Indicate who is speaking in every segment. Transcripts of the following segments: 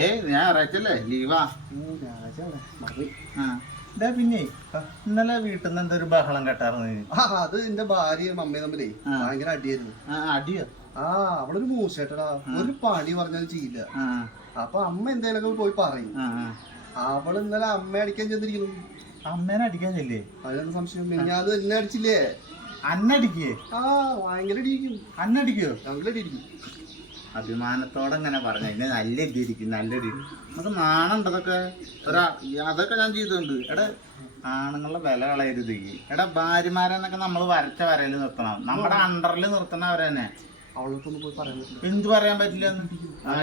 Speaker 1: ഏ ഞായറാഴ്ചല്ലേ ലീവാ. ഇതാ പിന്നെ ഇന്നലെ വീട്ടിൽ നിന്ന് എന്തൊരു ബഹളം
Speaker 2: കെട്ടാറുണ്ട് അത് എന്റെ ഭാര്യയും അമ്മയും തമ്മിലേ. ഭയങ്കര അടിയായിരുന്നു.
Speaker 1: അടിയോ?
Speaker 2: ആ അവളൊരു മൂശേട്ടടാ ഒരു പണി പറഞ്ഞാൽ ചെയ്യില്ല. അപ്പൊ അമ്മ എന്തേലൊക്കെ പോയി പറയും. അവൾ ഇന്നലെ അമ്മ അടിക്കാൻ ചെന്നിരിക്കുന്നു.
Speaker 1: അമ്മേനെ അടിക്കാൻ ചെല്ലേ
Speaker 2: അതിനെന്താ സംശയം? പിന്നെ അത് എന്നെ അടിച്ചില്ലേ?
Speaker 1: അന്നടിക്കേ
Speaker 2: ആ ഭയങ്കര അടിയിരിക്കും
Speaker 1: അന്നടിക്കോ?
Speaker 2: അങ്ങനെ അടിയിരിക്കും
Speaker 1: അഭിമാനത്തോടെ ഇങ്ങനെ പറഞ്ഞു. അതിന് നല്ല ഇതിരിക്കും നല്ല ഇടി നമുക്ക് നാണുണ്ട് അതൊക്കെ. ഒരാ അതൊക്കെ ഞാൻ ചെയ്തിട്ടുണ്ട് എടാ ആണുങ്ങളുടെ വില കളയരുത്. ഈ. എടാ ഭാര്യമാരെന്നൊക്കെ നമ്മൾ വരച്ച വരയിൽ നിർത്തണം. നമ്മുടെ അണ്ടറിൽ നിർത്തണം അവരെ തന്നെ.
Speaker 2: അവൾക്കൊന്നും പോയി പറയാൻ പറ്റില്ല.
Speaker 1: എന്ത് പറയാൻ പറ്റില്ല?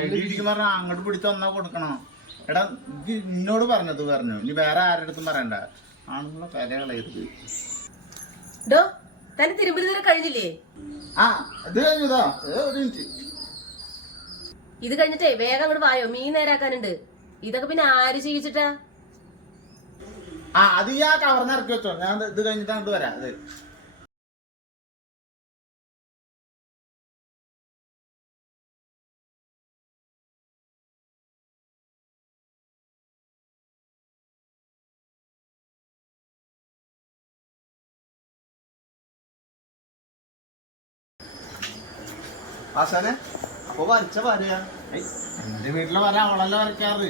Speaker 1: ഇടിയിരിക്കുന്ന പറഞ്ഞാൽ അങ്ങോട്ട് പിടിച്ച് ഒന്നാ കൊടുക്കണം. എടാ ഇത് എന്നോട് പറഞ്ഞത് പറഞ്ഞു. ഇനി വേറെ ആരുടെ അടുത്തും പറയണ്ട. ആണുങ്ങളെ വില കളയരുത്.
Speaker 3: ഡോ തന്നെ തിരുമ്പരുതര കഴിഞ്ഞില്ലേ?
Speaker 1: ആ അത് കഴിഞ്ഞതാ ഏ, ഒരു മിനിറ്റ്.
Speaker 3: ഇത് കഴിഞ്ഞിട്ടേ വേഗം അങ്ങോട്ട് വായോ? മീൻ നേരാക്കാനുണ്ട്. ഇതൊക്കെ പിന്നെ ആര് ചെയ്യിച്ചിട്ടാ?
Speaker 1: അത് ഈ ആ കവർന്ന് ഇറക്കി വെച്ചോ. ഞാൻ ഇത് ഇത് കഴിഞ്ഞിട്ട് അങ്ങോട്ട് വരാം. അത്
Speaker 2: ആശാനെ അപ്പൊ വരച്ച ഭാര്യ
Speaker 1: എന്റെ വീട്ടിലെ വര അവളല്ല വരയ്ക്കാറ്?